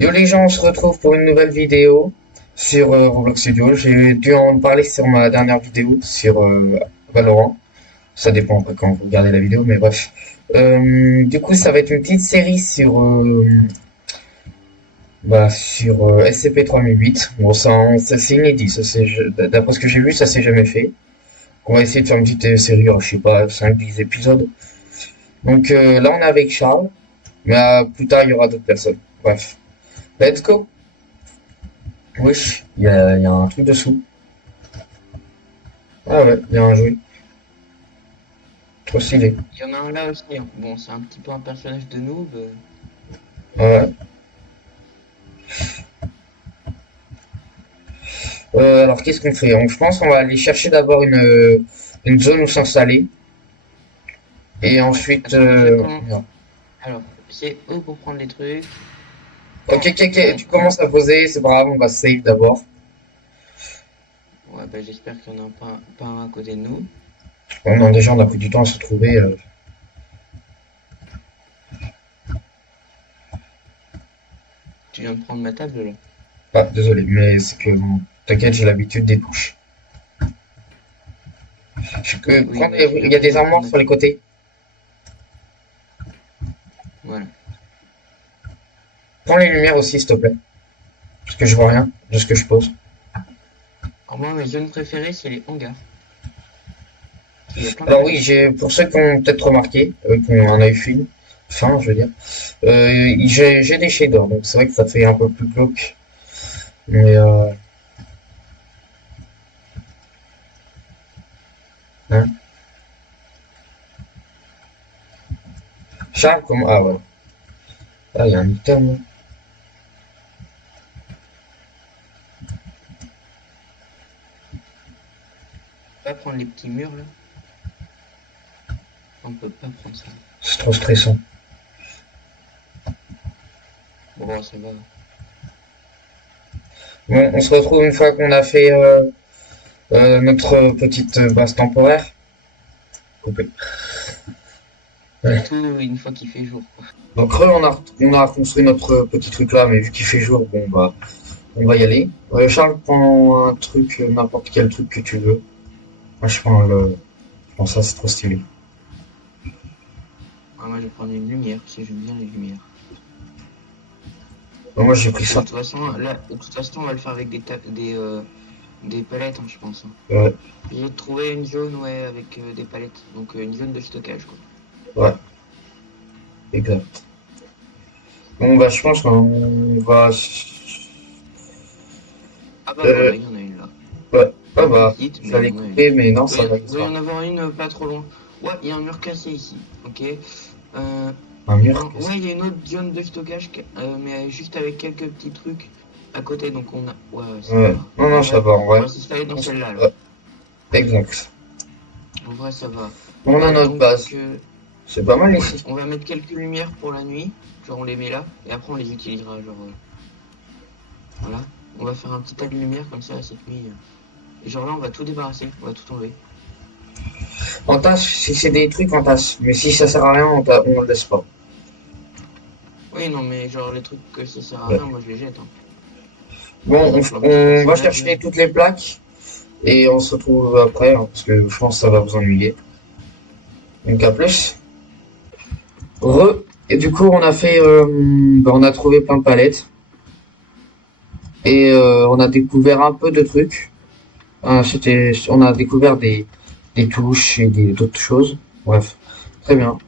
Yo les gens, on se retrouve pour une nouvelle vidéo sur Roblox Studio. J'ai dû en parler sur ma dernière vidéo sur Valorant. Ça dépend après quand vous regardez la vidéo, mais bref. Du coup, ça va être une petite série sur SCP-3008. Bon, ça c'est inédit. D'après ce que j'ai vu, ça s'est jamais fait. On va essayer de faire une petite série, je sais pas, 5-10 épisodes. Donc là, on est avec Charles, mais plus tard, il y aura d'autres personnes. Bref, let's go. Wesh, il y a un truc dessous. Ah ouais, il y a un jouet. Trop stylé. Il y en a un là aussi, hein. Bon, c'est un petit peu un personnage de noob. Ouais. Alors qu'est-ce qu'on fait? Je pense qu'on va aller chercher d'abord une zone où s'installer. Et ensuite... Attends, déjà comment? Alors, c'est eux pour prendre les trucs. Ok, ok, ok, Bon, tu commences à poser, c'est pas grave, on va save d'abord. ouais, bah j'espère qu'il y en a pas un à côté de nous. Déjà, on a pris du temps à se trouver. Tu viens de prendre ma table là. Ah, désolé, mais c'est que... bon, t'inquiète, j'ai l'habitude des touches. Oui, oui, bah tu Il viens y a tu des viens de prendre armoires ma sur les table. côtés. Voilà. Prends les lumières aussi, s'il te plaît. Parce que je vois rien de ce que je pose. Alors moi, mes zones préférées, c'est les hangars. Parce qu'il y a plein de Alors oui, place. pour ceux qui ont peut-être remarqué, qui ont un œil fin, je veux dire, j'ai des shaders, donc c'est vrai que ça fait un peu plus glauque. Mais hein. Charles, comment... Ah ouais. Ah, il y a un item, là. Pas prendre les petits murs là. On peut pas prendre ça. C'est trop stressant. Bon, ça va. Bon, on se retrouve une fois qu'on a fait notre petite base temporaire. Coupé. Ouais. Surtout une fois qu'il fait jour, quoi. Donc on a reconstruit notre petit truc là, mais vu qu'il fait jour, bon bah on va y aller. Charles, prends un truc, n'importe quel truc que tu veux. Moi je prends ça, c'est trop stylé. Ah, moi, je vais prendre une lumière, parce que j'aime bien les lumières. Moi j'ai pris Et de ça. toute façon, là, de toute façon, on va le faire avec des palettes, hein, je pense, hein. Ouais, J'ai trouvé une zone, ouais, avec des palettes. Donc, une zone de stockage, quoi. ouais, exact. Bon bah je pense qu'on va... Ah bah Euh, voilà, il y en a une là. ouais, ah Un peu bah, petite, mais il y j'allais en a une. couper, mais non, ça va, Il ça doit y va. en avoir une pas trop loin. Ouais, il y a un mur cassé ici, ok. Un mur, Non, qu'est-ce ouais, que... il y a une autre zone de stockage, mais juste avec quelques petits trucs à côté, donc on a... Ouais, ouais, ça Ouais, va. non, non, ça va, en On vrai. va s'installer dans celle-là, alors. Ouais, exact. En vrai, ça va. On a notre Donc, base. C'est pas mal ouais, ici. on va mettre quelques lumières pour la nuit. Genre, on les met là, et après, on les utilisera, genre... voilà. On va faire un petit tas de lumière comme ça, cette nuit. Et genre là, on va tout débarrasser, on va tout enlever. En tasse, si c'est des trucs en tasse. Mais si ça sert à rien, on le laisse pas. Oui, non, mais genre, les trucs que ça sert à Ouais. rien, moi, je les jette, hein. Par Bon, exemple, un petit on va personnage, là. chercher toutes les plaques. Et on se retrouve après, hein, parce que je pense que ça va vous ennuyer. Donc à plus. Et du coup, on a fait... on a trouvé plein de palettes. Et on a découvert un peu de trucs. On a découvert des touches et d'autres choses. Bref, très bien.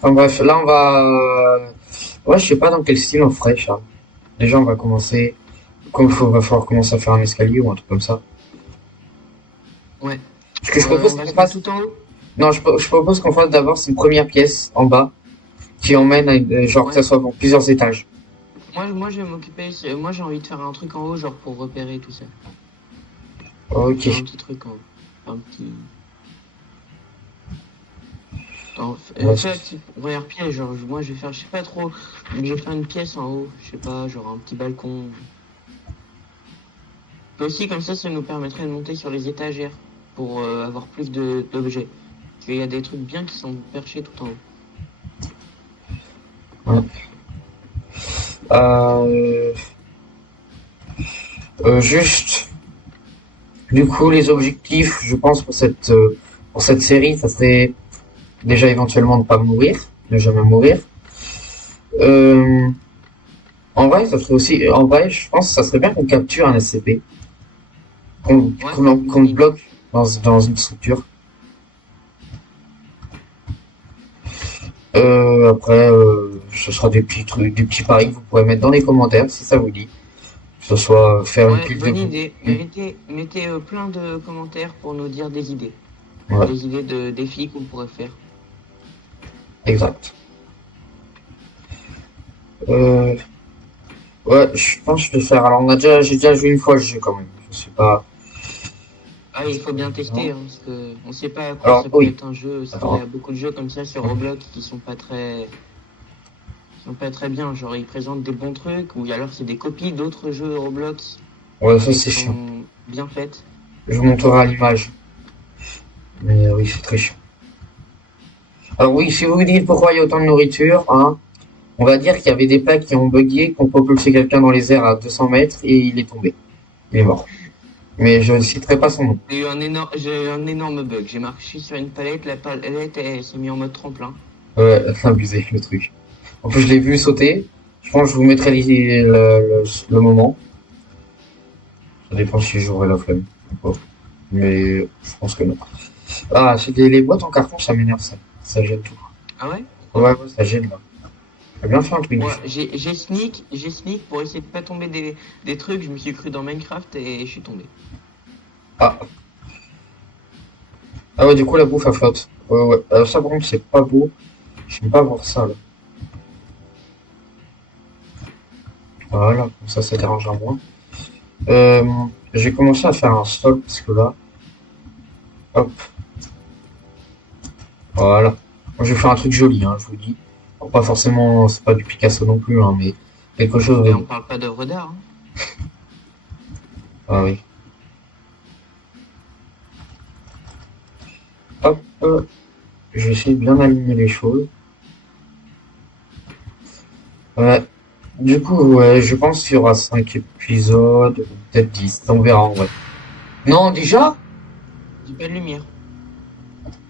Enfin bref, là on va... Ouais, je sais pas dans quel style on ferait, Charles. Déjà, on va commencer... va falloir commencer à faire un escalier ou un truc comme ça. Ouais. Ce que je propose On va qu'on se mettre fasse... tout en haut? Non, je propose qu'on fasse d'abord une première pièce en bas qui emmène à genre que ça Ouais. soit en plusieurs étages. Moi, je vais m'occuper. Moi, j'ai envie de faire un truc en haut, genre pour repérer tout ça. Faire un Ok. petit truc en haut. Un petit. Attends, Ouais, fais la petite première pièce, genre, moi, je vais faire, je sais pas trop. Mais je vais faire une pièce en haut. Je sais pas, genre un petit balcon. Et aussi, comme ça nous permettrait de monter sur les étagères pour avoir plus d'objets. Parce qu'il y a des trucs bien qui sont perchés tout en haut. ouais. Euh, juste, du coup, les objectifs, je pense, pour cette série, ça serait déjà éventuellement de pas mourir, ne jamais mourir. Euh, En vrai, ça serait aussi, en vrai, je pense que ça serait bien qu'on capture un SCP, Ouais. qu'on le bloque dans une structure. Après, ce sera des petits trucs, des petits paris que vous pourrez mettre dans les commentaires si ça vous dit. Que ce soit faire une Ouais, pile de bonne boue. idée. Mettez plein de commentaires pour nous dire des idées. Ouais, Des idées de défis qu'on pourrait faire. exact. Euh, ouais, je pense que je vais faire. Alors, j'ai déjà joué une fois le jeu quand même. Je sais pas. Ah, il faut bien tester, hein, parce que on sait pas à quoi Alors, ça peut oui. être un jeu. Parce qu'il y Attends. a beaucoup de jeux comme ça sur Roblox qui sont pas très bien. Genre, ils présentent des bons trucs, ou alors c'est des copies d'autres jeux Roblox, Ouais, ça mais qui c'est chiant. sont bien faites. Je vous montrerai à l'image. Mais oui, c'est très chiant. Alors oui, si vous vous dites pourquoi il y a autant de nourriture, hein, on va dire qu'il y avait des plaques qui ont bugué, qui ont propulsé quelqu'un dans les airs à 200 mètres et il est tombé. Il est mort. Mais je ne citerai pas son nom. J'ai eu un énorme bug. J'ai marché sur une palette, la palette elle s'est mise en mode tremplin. Ouais, abusé le truc. En plus, je l'ai vu sauter. Je pense que je vous mettrai le moment. Ça dépend si j'aurai la flemme ou pas. Mais je pense que non. Ah, les boîtes en carton, ça m'énerve ça. Ça gêne tout. Ah ouais? Ouais, Pourquoi? ouais, ça gêne là. J'ai bien fait un truc Ouais, différent. j'ai sneak pour essayer de pas tomber des trucs. Je me suis cru dans Minecraft et je suis tombé. Ah, ah ouais, du coup, la bouffe, elle flotte. Ouais, ouais. Ça, par contre, c'est pas beau. J'aime pas voir ça là. Voilà, comme ça dérange un moins. Euh, j'ai commencé à faire un stall parce que là, hop, voilà. Moi, je vais faire un truc joli, hein, je vous dis. Bon, pas forcément, c'est pas du Picasso non plus, hein, mais quelque chose de Mais beau. on parle pas d'œuvre d'art, hein. Ah oui. Hop, je vais essayer de bien aligner les choses. Ouais. Du coup, ouais, je pense qu'il y aura 5 épisodes, ou peut-être 10. On verra en vrai. Non, déjà? J'ai pas de lumière.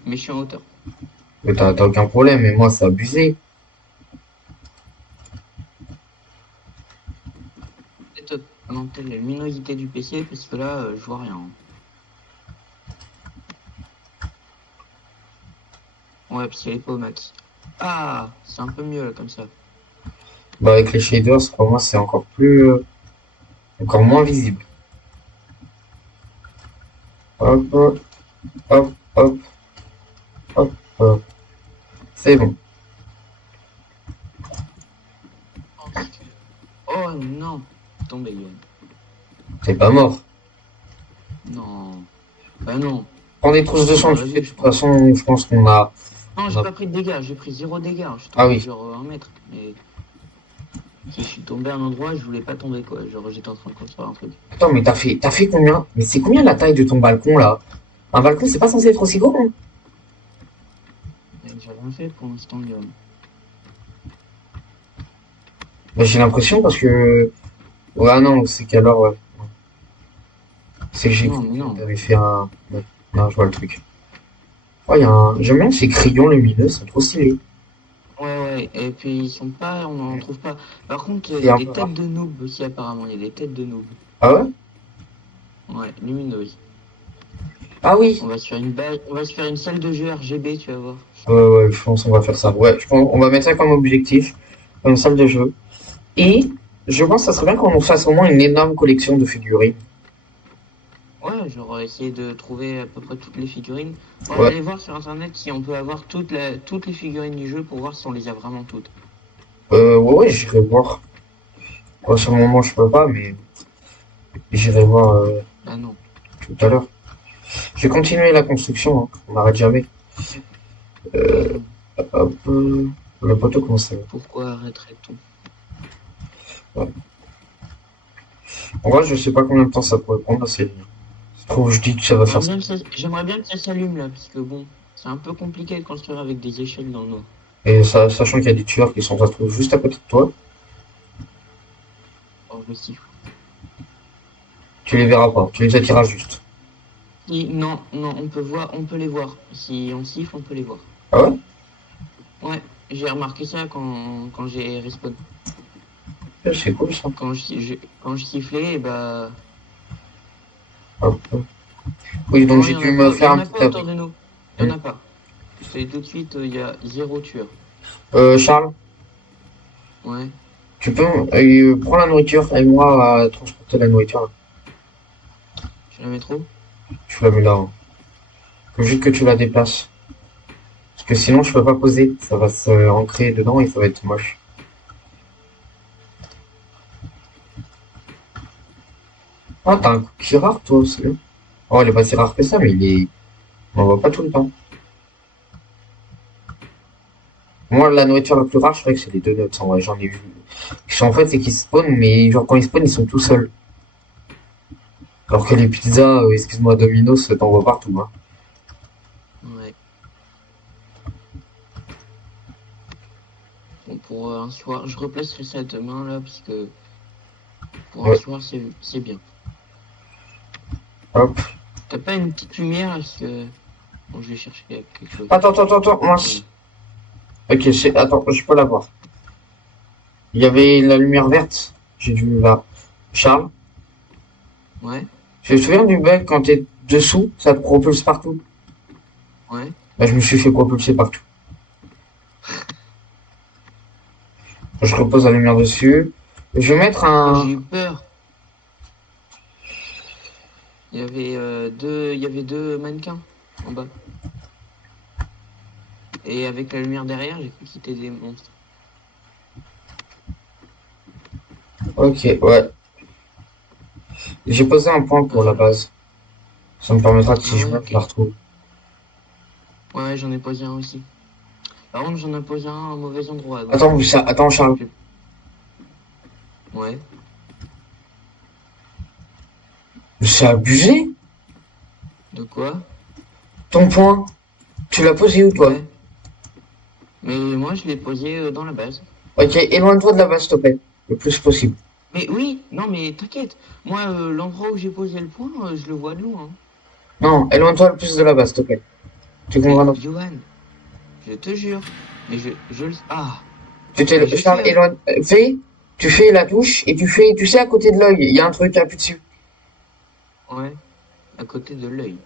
Mais je suis en hauteur. Mais t'as aucun problème, mais moi, c'est abusé. Peut-être augmenter la luminosité du PC parce que là, je vois rien, hein. Ouais, parce qu'elle est pas au max. Ah, c'est un peu mieux là comme ça. Bah, avec les shaders, pour moi, c'est encore plus, encore moins visible. Hop, hop, hop, hop, hop. C'est bon. Oh non, tombé, Yann. T'es pas mort. Non. Bah non. Prends des trousses de sang, tu sais, de toute façon, je pense Non, on j'ai a... pas pris de dégâts, j'ai pris 0 dégâts. Je suis Ah tombé oui. genre 1 mètre. Mais si je suis tombé à un endroit, je voulais pas tomber quoi. Genre j'étais en train de construire un truc. Attends, mais t'as fait combien? Mais c'est combien la taille de ton balcon, là? Un balcon, c'est pas censé être aussi gros, hein? Et j'ai rien fait pour l'instant, Guillaume. Bah, j'ai l'impression parce que... Ouais, non, c'est qu'alors, ouais. C'est que j'ai Non, cru mais non. que t'avais fait un... Ouais. Non, je vois le truc. Oh, y a un... J'aime bien ces crayons lumineux, c'est trop stylé. Ouais, ouais. Et puis ils sont pas, on en trouve pas. Par contre, il C'est y a un des peu rare. têtes de noob aussi apparemment. Il y a des têtes de noob. Ah ouais? Ouais, lumineuses. Ah oui! On va se faire une base, on va se faire une salle de jeu RGB, tu vas voir. Ouais, ouais, je pense qu'on va faire ça. Ouais, je pense on va mettre ça comme objectif, comme salle de jeu. Et je pense que ça serait bien qu'on nous fasse au moins une énorme collection de figurines. Ouais, genre essayer de trouver à peu près toutes les figurines. On va Ouais, aller voir sur internet si on peut avoir toutes les figurines du jeu pour voir si on les a vraiment toutes. ouais, ouais, j'irai voir. Bon, sur le moment, je peux pas, mais j'irai voir Ah non. tout à l'heure. Je vais continuer la construction, hein. On n'arrête jamais. Ah Euh, non. hop, le poteau commence à... Pourquoi arrêterait-on? Ouais. En vrai, je sais pas combien de temps ça pourrait prendre, c'est... Je trouve, je dis que ça va faire ça. J'aimerais bien que ça s'allume là, parce que bon, c'est un peu compliqué de construire avec des échelles dans le noir. Et ça, sachant qu'il y a des tueurs qui sont ça se trouve juste à côté de toi. je siffle. Tu les verras pas, tu les attiras juste. Non, on peut les voir. Si on siffle, on peut les voir. Ah ouais? Ouais, j'ai remarqué ça quand j'ai respawn. C'est cool ça. Quand je sifflais, bah... Hop, hop. Oui, donc Non, j'ai il dû y me en faire un a petit pas autour abri. de nous. Il y en a pas. C'est tout de suite, il y a 0 tueur. Charles, Ouais. tu peux prendre la nourriture, aide-moi à transporter la nourriture là. Tu la mets trop? Tu la mets là. Hein. Faut juste que tu la déplaces. Parce que sinon je peux pas poser. Ça va se ancrer dedans et ça va être moche. Ah, t'as un cookie rare toi aussi. Hein. Oh, il est pas si rare que ça, mais il est. On en voit pas tout le temps. Moi, la nourriture la plus rare, je crois que c'est les donuts. En vrai, j'en ai vu. En fait, c'est qu'ils spawnent, mais genre quand ils spawnent, ils sont tout seuls. Alors que les pizzas, excuse-moi, Domino's, t'en vois partout. Hein. Ouais. Bon, pour un soir, je replacerai ça demain là, parce que pour un Ouais. soir, c'est bien. Hop. T'as pas une petite lumière, parce que... Bon, je vais chercher quelque chose. Attends, moi. Ok, attends, je peux la voir. Il y avait la lumière verte. J'ai dû la. Charles, Ouais, tu te souviens du bug quand t'es dessous, ça te propulse partout? ouais. Bah, je me suis fait propulser partout. Je repose la lumière dessus. Je vais mettre Oh, j'ai un. eu peur. Il y avait deux mannequins en bas. Et avec la lumière derrière, j'ai cru que c'était des monstres. Ok, ouais. J'ai posé un point pour la base. Ça me permettra que si Ah je ouais, meurs, je ok. la retrouve. Ouais, j'en ai posé un aussi. Par contre, j'en ai posé un au mauvais endroit, donc... Attends, attends, Charles. Ouais. C'est abusé. De quoi? Ton point. Tu l'as posé où, toi? Ouais. Mais moi, je l'ai posé dans la base. Ok, éloigne-toi de la base, s'il te plaît. Le plus possible. Mais oui, non, mais t'inquiète. Moi, l'endroit où j'ai posé le point, je le vois de loin. Hein. Non, éloigne-toi le plus de la base, s'il te plaît. Tu Mais comprends? Johan, je te jure. Mais je le... Ah, mais Tu je Charles, sais. Hein. éloigne. Tu fais la touche et tu sais, à côté de l'œil, il y a un truc, appuie dessus. Ouais, à côté de l'œil.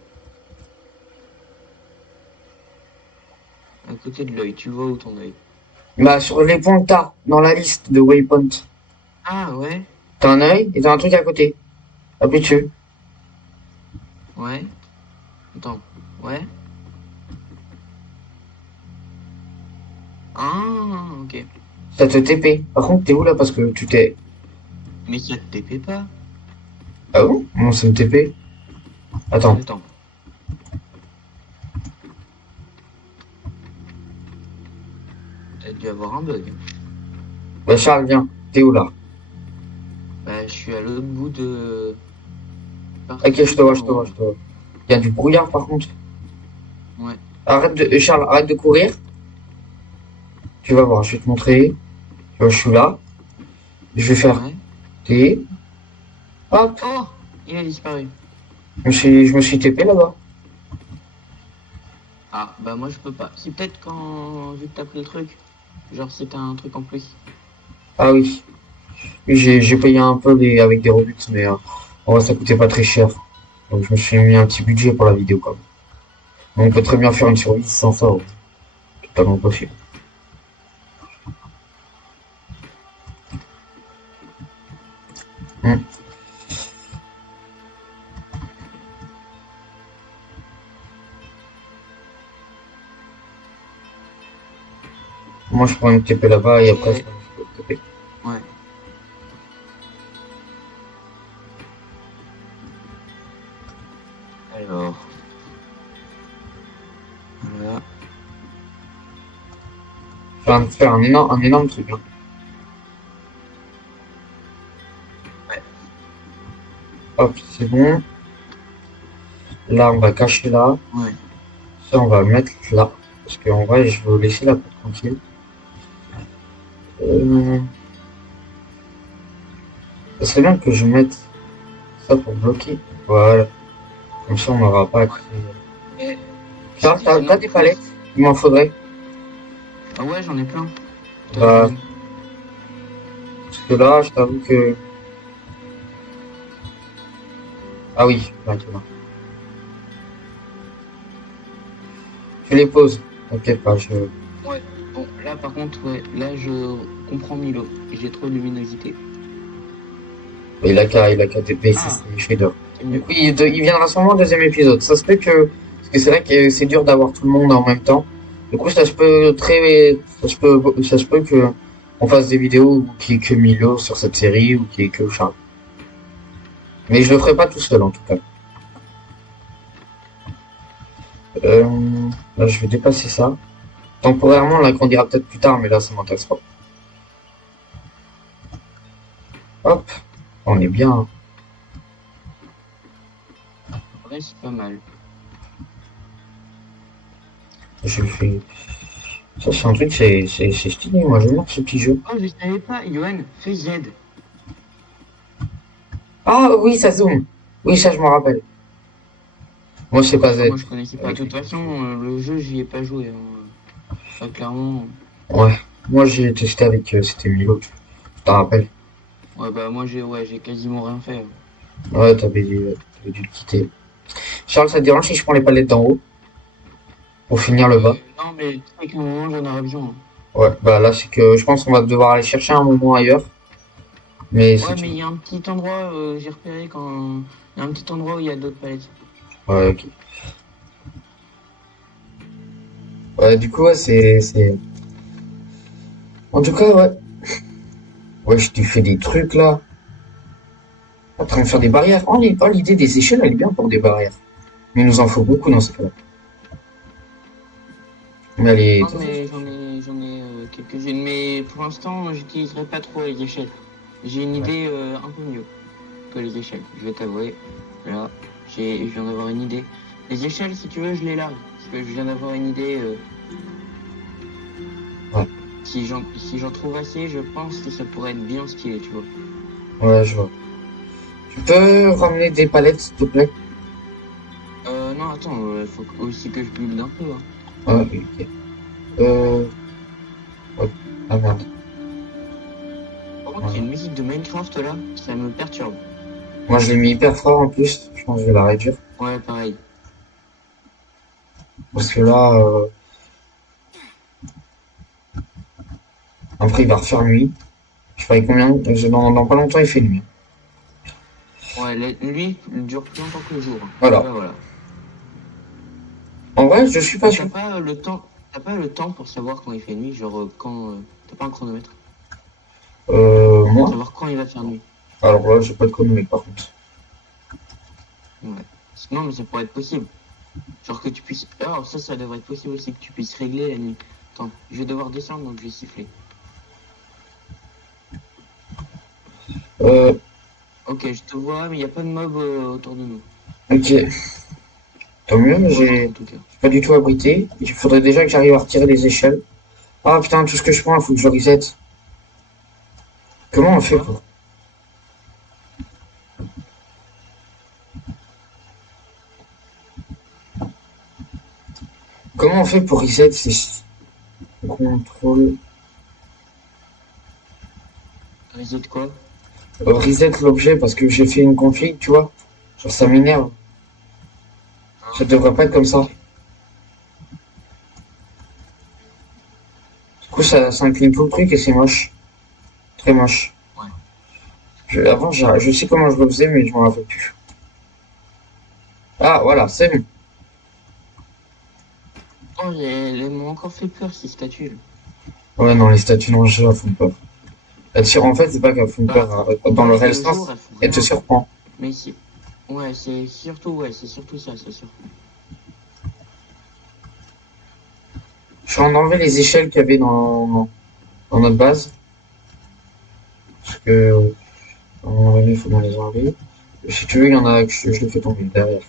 À côté de l'œil, tu vois où ton œil? Bah, sur les points que t'as, dans la liste de waypoint, Ah, ouais, t'as un œil et t'as un truc à côté. Appuie dessus. ouais. Attends, ouais. Ah, ok. Ça te TP. Par contre, t'es où là? Parce que tu t'es. Mais ça te TP pas. Ah bon? Non, ça me TP. Attends. Attends. T'as dû avoir un bug. Bah, Charles, viens. T'es où là? Bah, je suis à l'autre bout de... Ok, je te vois, je te en vois, haut. je te vois. Il y a du brouillard par contre. Ouais. Charles, arrête de courir. Tu vas voir, je vais te montrer. Tu vois, je suis là. Je vais faire Ouais. T. Hop. Oh, il a disparu. Je me suis TP là-bas. Ah, bah moi je peux pas. C'est peut-être quand... Vu que t'as pris le truc. Genre c'est un truc en plus. Ah oui. Oui, j'ai payé un peu avec des Robux, mais en vrai, ça coûtait pas très cher. Donc je me suis mis un petit budget pour la vidéo quand même. On peut très bien faire une survie sans ça. Ouais. Totalement possible. Hmm. Moi, je prends une TP là-bas et après, je peux TP. Ouais. Alors... Voilà. Je viens de faire un énorme truc. Hein. Ouais. Hop, c'est bon. Là, on va cacher là. Ouais. Ça, on va le mettre là. Parce qu'en vrai, je veux laisser la porte tranquille. Ça serait bien que je mette ça pour bloquer. Voilà. Comme ça, on n'aura pas à créer. Eh, Charles, c'était t'as des palettes? Il m'en faudrait. Ah ouais, j'en ai plein. Attends, Bah, je vais- parce que là, je t'avoue que... Ah oui, maintenant. Tu les poses. T'inquiète pas, je... Ouais. Bon, là par contre, ouais, là je comprends Milo. J'ai trop de luminosité. Il a qu'à baisser Ah, ses shaders. c'est Du mieux. coup, il viendra sûrement au deuxième épisode. Ça se peut que... Parce que c'est vrai que c'est dur d'avoir tout le monde en même temps. Du coup, ça se peut très... Ça se peut que on fasse des vidéos où qu'il y ait que Milo sur cette série ou qu'il y ait que Charles. Mais je le ferai pas tout seul, en tout cas. Là, je vais dépasser ça. Temporairement, on l'agrandira peut-être plus tard, mais là, ça m'intéresse pas. Hop, on est bien. Hein. Ouais, c'est pas mal. Je fais... Ça, c'est un truc, c'est stylé. Moi, j'aime bien ce petit jeu. Oh, je savais pas, Johan, fais Z. Ah oui, ça zoom. Oui, ça, je m'en rappelle. Moi, c'est pas Z. Moi je connaissais pas. De toute façon, le jeu, j'y ai pas joué. Hein. Ça, clairement. Ouais. Moi, j'ai testé avec... c'était Milo, tu t'en rappelles. Ouais, bah moi j'ai quasiment rien fait. Hein. Ouais, t'avais dû le quitter. Charles, ça te dérange si je prends les palettes d'en haut? Pour finir le bas? Non, mais tu sais qu'à un moment j'en aurais besoin. Hein. Ouais, bah là, c'est que je pense qu'on va devoir aller chercher un moment ailleurs. Mais si Ouais, tu mais veux. il y a un petit endroit, j'ai repéré quand. Il y a un petit endroit où il y a d'autres palettes. Ouais, ok. Ouais, du coup, ouais, c'est... En tout cas, ouais. Ouais, je t'ai fait des trucs, là. En train de faire des barrières. Oh, l'idée des échelles, elle est bien pour des barrières. Mais il nous en faut beaucoup dans ce cas-là. Mais elle est... Non, mais j'en ai quelques-unes. Mais pour l'instant, j'utiliserai pas trop les échelles. J'ai une idée un peu mieux que les échelles. Je vais t'avouer. Là, je viens d'avoir une idée. Les échelles, si tu veux, je les largue. Parce que je viens d'avoir une idée. Ouais. Si j'en trouve assez, je pense que ça pourrait être bien stylé, tu vois. Ouais, je vois. Tu peux ramener des palettes, s'il te plaît? Non, attends, faut aussi que je build un peu. Hein. Ah, ok. Ouais. Ah, merde. Par contre, il y a une musique de Minecraft là, ça me perturbe. Moi, je l'ai mis hyper fort en plus. Je pense que je vais la réduire. Ouais, pareil. Parce que là... Après, il va refaire nuit. Je sais pas combien... Dans pas longtemps, il fait nuit. Ouais, lui, il dure plus longtemps que le jour. Hein. Voilà. Ouais, voilà. En vrai, je suis pas sûr. T'as pas le temps pour savoir quand il fait nuit, genre quand. T'as pas un chronomètre pour Moi? savoir quand il va faire nuit. Alors là, j'ai pas de chronomètre par contre. Ouais. Non, mais ça pourrait être possible. Genre que tu puisses. Alors, ça devrait être possible aussi, que tu puisses régler la nuit. Attends, je vais devoir descendre donc je vais siffler. Euh, Ok, je te vois, mais il n'y a pas de mob autour de nous. ok. Tant mieux, Pour j'ai l'instant, en tout cas. pas du tout abrité. Il faudrait déjà que j'arrive à retirer les échelles. Ah putain, tout ce que je prends, il faut que je reset. Comment on fait pour... Comment on fait pour reset ces... Contrôle... Réseau de quoi Reset l'objet parce que j'ai fait une config, tu vois. Genre ça m'énerve. Ça devrait pas être comme ça. Du coup, ça incline tout le truc et c'est moche. Très moche. Ouais. Avant, je sais comment je le faisais, mais je m'en rappelle plus. Ah, voilà, c'est bon. Oh, elles m'ont encore fait peur ces statues. Ouais, non, les statues dans le jeu, elles font peur. En fait, c'est pas qu'elles font peur. Dans le réel sens, elles te surprend. Mais si. Ouais, c'est surtout ça, c'est sûr. Je suis en train d'enlever les échelles qu'il y avait dans notre base. Parce que, à un moment donné, il faut bien les enlever. Si tu veux, il y en a que je les fais tomber derrière.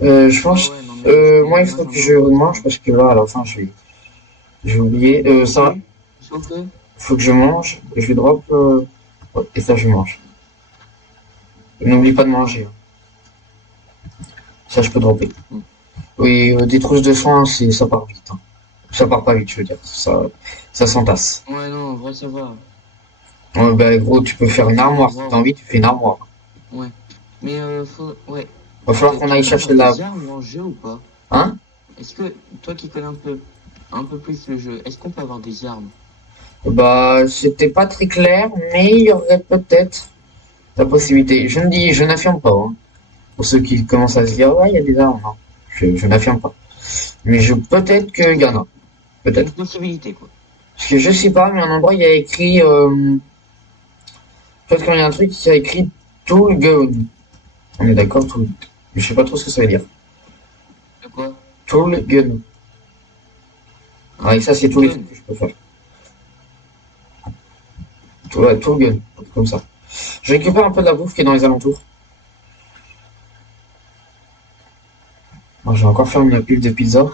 Je pense, Ouais, non, mais moi, il faut que je mange parce que là, à la fin, j'ai oublié. Ça, sauf que. faut que je mange et je vais drop Ouais, et ça, je mange. N'oublie pas de manger, hein. Ça, je peux dropper. Mm. Oui, des trousses de soins, ça part vite, hein. Ça part pas vite, je veux dire. Ça s'entasse. Ouais, non, en vrai, ça va. Ouais, bah, gros, tu peux faire une armoire. Si Wow. t'as envie, tu fais une armoire. Ouais. Mais ouais. Va falloir qu'on Tu aille peux chercher avoir la... des armes dans le jeu ou pas? Hein? Est-ce que, toi qui connais un peu plus le jeu, est-ce qu'on peut avoir des armes? Bah, c'était pas très clair, mais il y aurait peut-être la possibilité. Je n'affirme pas, hein. Pour ceux qui commencent à se Ok. dire, ouais, il y a des armes, non. Je n'affirme pas. Mais peut-être qu'il y en a. Une Peut-être. possibilité, quoi. Parce que je sais pas, mais à un endroit, il y a écrit, peut-être qu'il y a un truc qui a écrit Tool Gun. On est d'accord, Tool. Je sais pas trop ce que ça veut dire. De quoi? Tool Gun. Hein? Avec ça, c'est tous les Gun. trucs que je peux faire. Ouais, Tool Gun. Comme ça. Je récupère un peu de la bouffe qui est dans les alentours. Moi, je vais encore faire une pile de pizza.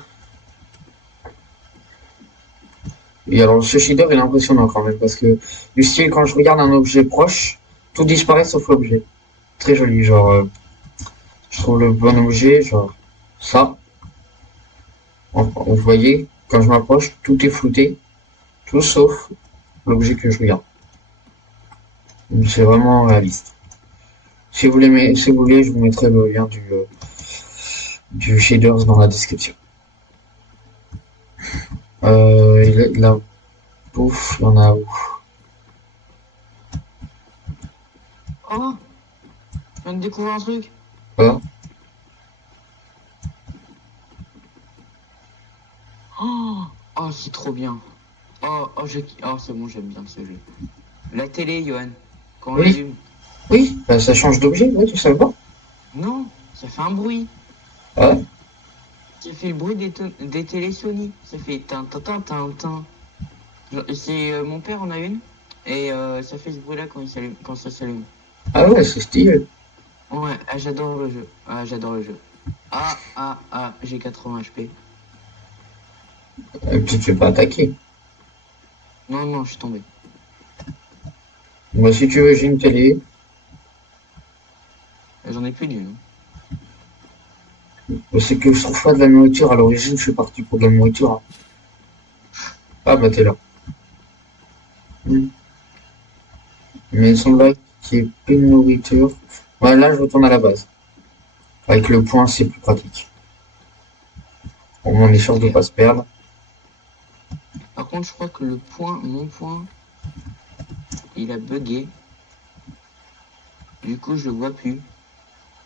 Et alors, ce shader, il est impressionnant quand même, parce que du style, quand je regarde un objet proche, tout disparaît sauf l'objet. Très joli, genre, je trouve le bon objet, genre, ça. Vous voyez, quand je m'approche, tout est flouté, tout sauf l'objet que je regarde. Donc, c'est vraiment réaliste. Si vous voulez, je vous mettrai le lien du shaders dans la description. La bouffe, il y en a où? Oh! Je viens de découvrir un truc. Voilà. Oh! Oh, c'est trop bien. Oh, c'est bon, j'aime bien ce jeu. La télé, Johan. Quand on Oui, l'allume. oui, bah, ça change d'objet, ouais, tu savais pas? Non, ça fait un bruit. Ah, Ça fait le bruit des télé Sony. Ça fait tin tin tin tin tin. C'est mon père en a une et ça fait ce bruit-là quand il s'allume, quand ça s'allume. ah ouais, c'est stylé. Ouais, ah, j'adore le jeu. Ah, j'adore le jeu. J'ai 80 HP. Tu te fais pas attaquer. Non, non, je suis tombé. Moi, si tu veux, j'ai une télé. J'en ai plus d'une. C'est que je trouve pas de la nourriture. À l'origine, je suis parti pour de la nourriture, hein. Ah bah t'es là. Hmm. Mais il semblerait qu'il y ait plus de nourriture. Ouais, là, je retourne à la base. Avec le point, c'est plus pratique. Au moins, on est sûr de Ok. pas se perdre. Par contre, je crois que mon point, il a bugué. Du coup, je le vois plus.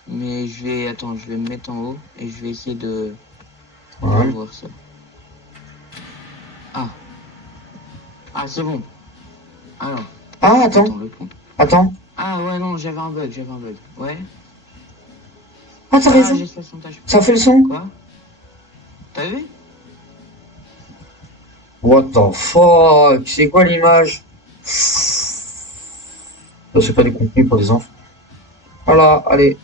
Mais attends, je vais me mettre en haut et je vais essayer de Ouais. voir ça. Ah, c'est bon. Alors, Ah, attends, attends, le point. attends. Ah ouais, non, j'avais un bug. Ouais. Ah, t'as Ah, raison. j'ai 60 HP. Ça fait le son. Quoi? T'as vu? What the fuck? C'est quoi l'image? Ça, c'est pas du contenu pour des enfants. Voilà, allez.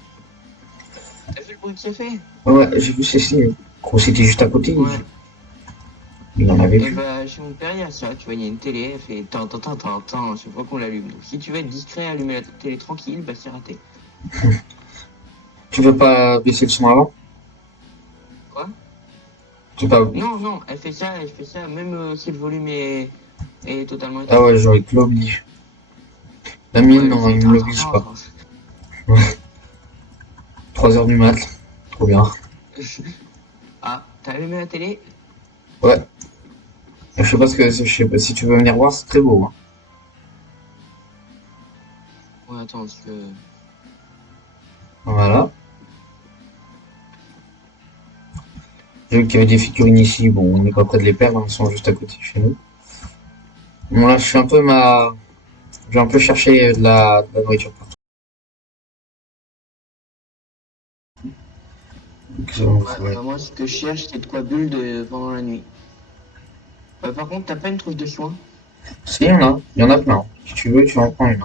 T'as vu le bruit que ça fait? Ouais, j'ai vu ceci. Gros, c'était juste à côté. Ouais. Il en avait Et plus. bah, chez mon père, il y a ça. Tu vois, il y a une télé, elle fait tant, tant, tant, tant, tant, chaque fois qu'on l'allume. Donc, si tu veux être discret, allumer la télé tranquille, bah, c'est raté. Tu veux pas baisser le son avant? Quoi? Tu veux pas... Non, non, elle fait ça, même si le volume est totalement Ah éteint. ouais, genre, il te l'oblige. La Ouais, mienne, elle non, fait il me tant, tant, l'oblige tant, pas. tant. 3 heures du mat. Trop bien. Ah, t'as allumé la télé? Ouais. Je sais pas ce que... Je sais pas, si tu veux venir voir, c'est très beau, hein. Ouais, attends, parce que... Voilà. J'ai vu qu'il y avait des figurines ici. Bon, on n'est pas près de les perdre, hein, elles sont juste à côté de chez nous. Bon, là, je suis un peu ma... Je vais un peu chercher de la nourriture partout. Donc, Ouais, ouais. bah, moi, ce que je cherche, c'est de quoi pendant la nuit. Par contre, t'as pas une trousse de soins? Si, il y en a plein. Si tu veux, tu en prends une.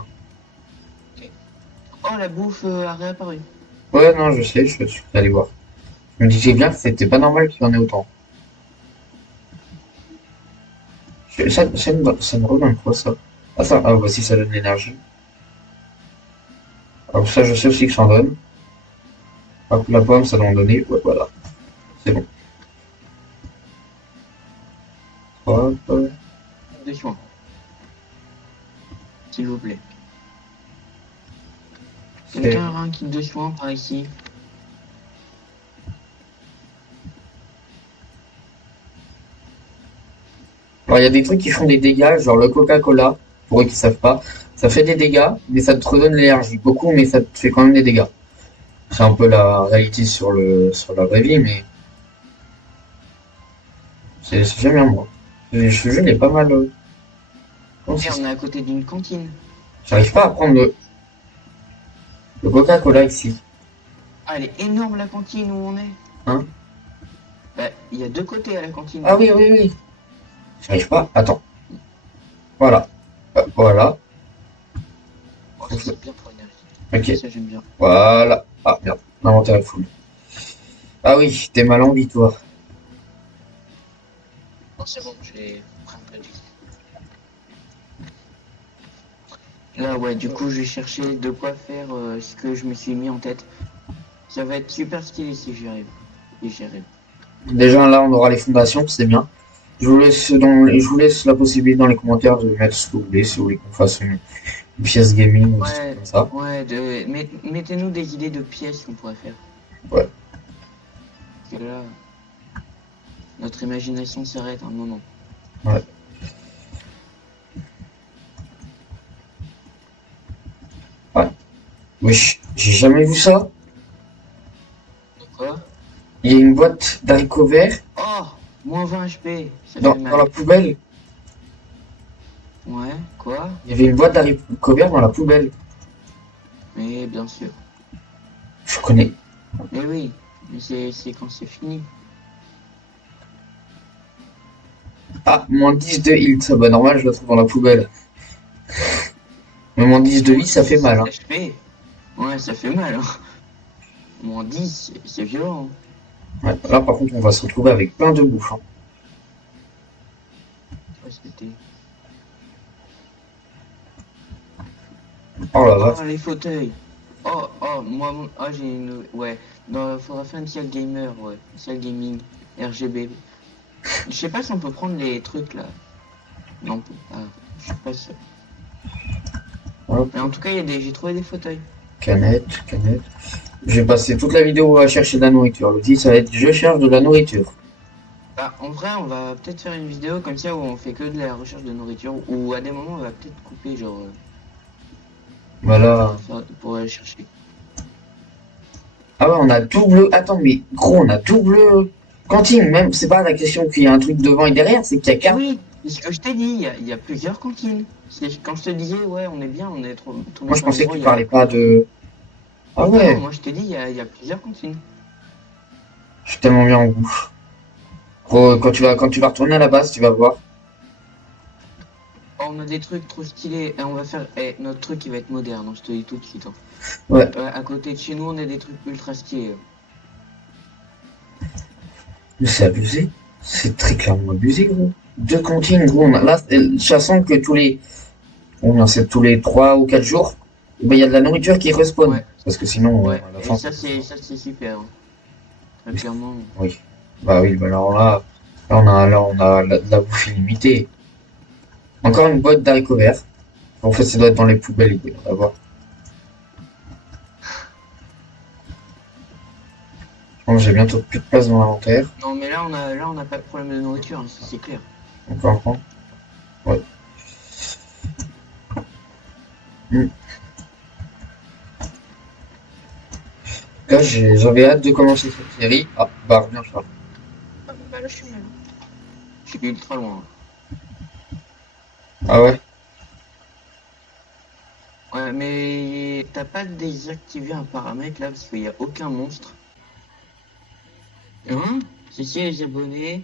Oh, la bouffe a réapparu. Ouais, non, je sais, je suis allé voir. Je me disais bien que c'était pas normal qu'il y en ait autant. Ça me redonne quoi, ça? Ah, ça, ah, voici, ça donne l'énergie. Comme ça, je sais aussi que j'en donne. Hop, la pomme, ça doit en donner. Ouais, voilà. C'est bon. Hop. De soin. S'il vous plaît. Quelqu'un aura un kit de soin par ici? Alors, il y a des trucs qui font des dégâts, genre le Coca-Cola, pour eux qui savent pas. Ça fait des dégâts, mais ça te redonne l'énergie. Beaucoup, mais ça te fait quand même des dégâts. C'est un peu la réalité sur la vraie vie, mais j'aime bien moi. Ce jeu, il est pas mal. Comment Et ça on est à côté d'une cantine. J'arrive pas à prendre le Coca-Cola ici. Ah, elle est énorme la cantine où on est. Hein? Bah, il y a deux côtés à la cantine. Ah oui, oui, oui. J'arrive pas. Attends. Voilà. Voilà. Oh, ça, c'est bien pour l'énergie. Ok. Ça, j'aime bien. Voilà. Ah merde. L'inventaire est full. Ah oui, t'es mal en vie, toi. Non, c'est bon, j'ai pris un peu de... Là, ouais, du coup, je vais chercher de quoi faire ce que je me suis mis en tête. Ça va être super stylé si j'y arrive. Et j'y arrive. Déjà, là, on aura les fondations, c'est bien. Je vous laisse la possibilité dans les commentaires de mettre ce que vous voulez, si vous voulez qu'on fasse une pièce gaming ou des trucs Ouais, comme ça. ouais, mettez-nous des idées de pièces qu'on pourrait faire. Ouais. Parce que là, notre imagination s'arrête un moment. Ouais. Ouais. Wesh, j'ai jamais vu ça. Quoi? Il y a une boîte d'haricots verts Oh! Moins 20 HP, ça dans fait mal. la poubelle. Ouais, quoi? Il y avait une boîte d'haricots verts dans la poubelle. Mais bien sûr. Je connais. Mais oui, mais c'est quand c'est fini. Ah, moins 10 de health. Bah, normal, je la trouve dans la poubelle. Mais moins 10 de vie, ça fait mal. Hein. HP. Ouais, ça fait mal. Hein. Moins 10, c'est violent. Ouais, là, par contre, on va se retrouver avec plein de bouffe. Hein. Ouais, c'était... Oh la vache. Oh, les fauteuils. Oh, j'ai une... Ouais, faudra faire une salle gamer, ouais. Une salle gaming, RGB. Je sais pas si on peut prendre les trucs, là. Non, ah, je sais pas si... Hop, Mais en tout cas, j'ai trouvé des fauteuils. canette, canette. Je vais passer toute la vidéo à chercher de la nourriture. Le titre, ça va être je cherche de la nourriture. Bah, en vrai, on va peut-être faire une vidéo comme ça où on fait que de la recherche de nourriture. Ou à des moments, on va peut-être couper, genre... Voilà. pour aller chercher. Ah ouais, on a double. Attends, mais gros, on a double cantine. Même, c'est pas la question qu'il y a un truc devant et derrière, c'est qu'il y a carte. Oui, c'est ce que je t'ai dit, il y a plusieurs cantines. C'est quand je te disais, ouais, on est bien, on est trop Moi, je pensais que tu il y a- parlais pas de. Ah Non, ouais, moi je t'ai dit, il y a plusieurs cantines. je suis tellement bien en bouffe. Gros, quand tu vas retourner à la base, tu vas voir. Oh, on a des trucs trop stylés. Et on va faire. Notre truc, il va être moderne, hein, je te dis tout de suite. Hein. Ouais. À côté de chez nous, on a des trucs ultra stylés. Mais c'est abusé. C'est très clairement abusé, gros. Deux cantines, gros. Là, sachant que c'est tous les 3 ou 4 jours, ben, il y a de la nourriture qui respawn. Ouais. Parce que sinon, Ouais, à la et fin. ça, c'est super. Hein. Très clairement. Oui. Bah oui, bah alors là, on a de la bouffe illimitée. Encore une boîte d'haricots verts. En fait, ça doit être dans les poubelles, il doit y en avoir. Bon, j'ai bientôt plus de place dans l'inventaire. Non, mais là, on n'a pas de problème de nourriture, hein, ça c'est clair. Encore un. Ouais. Là, j'avais hâte de commencer cette série. Ah, bah, reviens, Charles. Ah, bah là, je suis mal. Je suis ultra loin. Ah ouais? Ouais, mais t'as pas désactivé un paramètre là parce qu'il n'y a aucun monstre. Hein? Ceci les abonnés.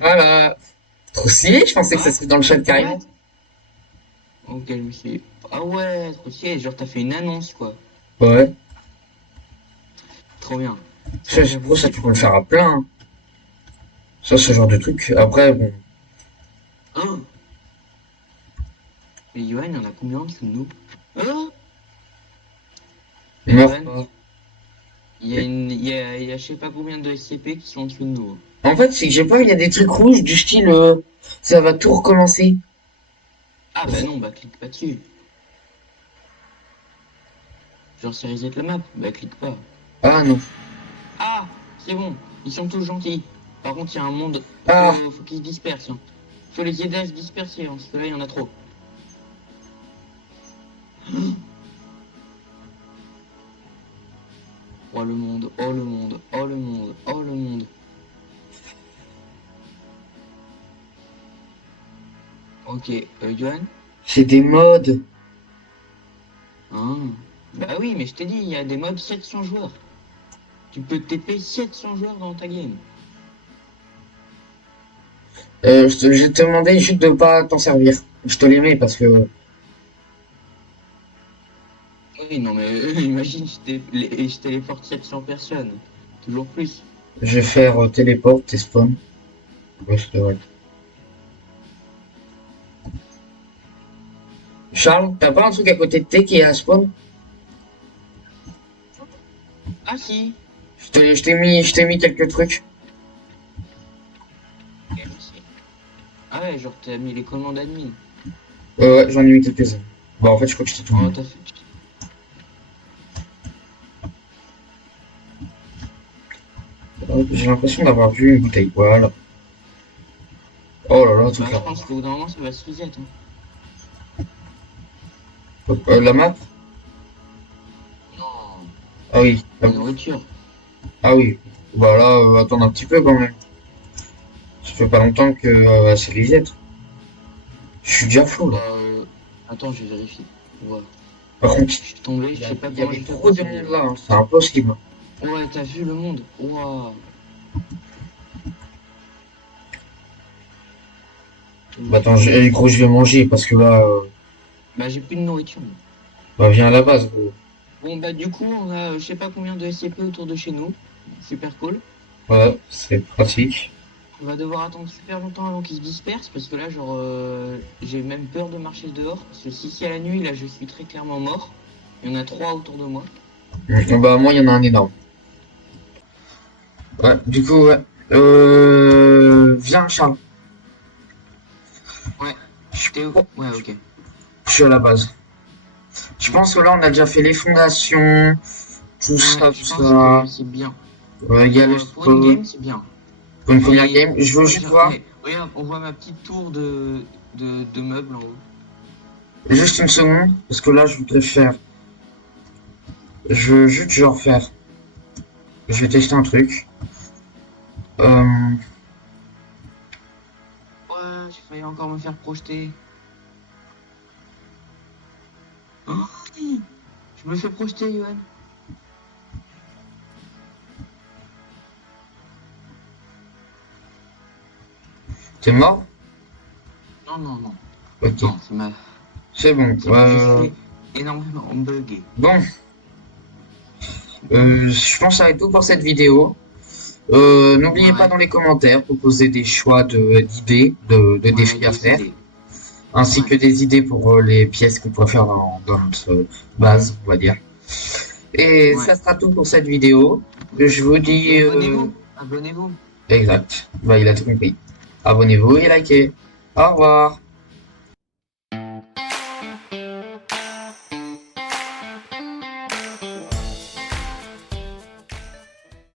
Voilà. Trop stylé, je pensais que ça serait dans le chat carrément. Ok, je me suis. Ah ouais, trop stylé, genre t'as fait une annonce quoi. Ouais. Trop bien. Gros, ça, tu peux le faire à plein. Hein. Ça, ce genre de truc. Après, bon. Hein? Mais Yoann, il y en a combien en dessous de nous? Oh, Meurs Yoann, pas. il y a je sais pas combien de SCP qui sont en dessous de nous. En fait, c'est que j'ai pas, il y a des trucs rouges du style, ça va tout recommencer. Ah bah non, bah clique pas dessus. Genre c'est reset la map, bah clique pas. Ah non. Ah, c'est bon, ils sont tous gentils. Par contre, il y a un monde, Ah, faut qu'ils se dispersent. Hein. Faut les aider à se disperser, hein, parce que là, il y en a trop. Oh le monde, oh le monde, oh le monde, oh le monde. Ok, Johan? c'est des modes. Ah. Bah oui, mais je t'ai dit, il y a des mobs 700 joueurs. Tu peux TP 700 joueurs dans ta game. Je te demandais juste de pas t'en servir. Je te les mets parce que Oui, non mais imagine, je téléporte 700 personnes. Toujours plus. je vais faire téléport et spawn. Ouais, ça devrait être. Charles, t'as pas un truc à côté de T qui est à spawn? Ah si. Je t'ai mis quelques trucs. Ok, merci. Ah ouais, genre t'as mis les commandes admin. Ouais, j'en ai mis quelques-uns. Bon, en fait, je crois que je t'ai tout Oh, mis. t'as fait... J'ai l'impression d'avoir vu une bouteille. Voilà. Oh là là, tout Bah, je là. pense qu'au bout d'un moment, ça va se reset. Hein. La map? Non, Ah oui. la nourriture. Ah oui. Bah là, attends un petit peu quand même. Ça fait pas longtemps que c'est reset. Je suis déjà fou là. Bah, attends, je vérifie. Ouais. Par contre, Je suis tombé, je sais pas il y comment avait j'ai fait trop de passer. monde là, hein. C'est impossible. Ouais, t'as vu le monde? Waouh. Bah attends, gros, je vais manger parce que là, Bah, j'ai plus de nourriture. bah viens à la base, gros. Bon, bah, du coup, on a je sais pas combien de SCP autour de chez nous. Super cool. Voilà, c'est pratique. On va devoir attendre super longtemps avant qu'ils se dispersent parce que là, genre, j'ai même peur de marcher dehors. Parce que si c'est la nuit, là, je suis très clairement mort. Il y en a 3 autour de moi. Bah moi, il y en a un énorme. Ouais, du coup, ouais. Viens, Charles. Ouais. T'es où? Ouais, ok. Je suis à la base. Je pense que là, on a déjà fait les fondations, tout ça, Ouais, tout je pense ça. que c'est bien. Il y a le Pour une spawn. game, c'est bien. Pour une première Et game, je veux juste genre, voir. regarde, on voit ma petite tour de meubles en haut. Juste une seconde, parce que là, je voudrais faire. Je veux juste genre faire. Je vais tester un truc. Euh, Ouais, j'ai failli encore me faire projeter. Oh, je me fais projeter, Yoann. T'es mort? Non, non, non. Ok. Non, C'est bon. c'est ma juste fait énormément bugué. Bon. Je pense que ça va être tout pour cette vidéo. N'oubliez pas Ouais. dans les commentaires, proposer des choix d'idées, de défis à Des faire, idées. ainsi Ouais. que des idées pour les pièces qu'on pourrait faire dans notre base, on va dire. Et Ouais. ça sera tout pour cette vidéo. Je vous dis... Et abonnez-vous. Abonnez-vous. Exact. Bah, il a tout compris. Abonnez-vous et likez. Au revoir.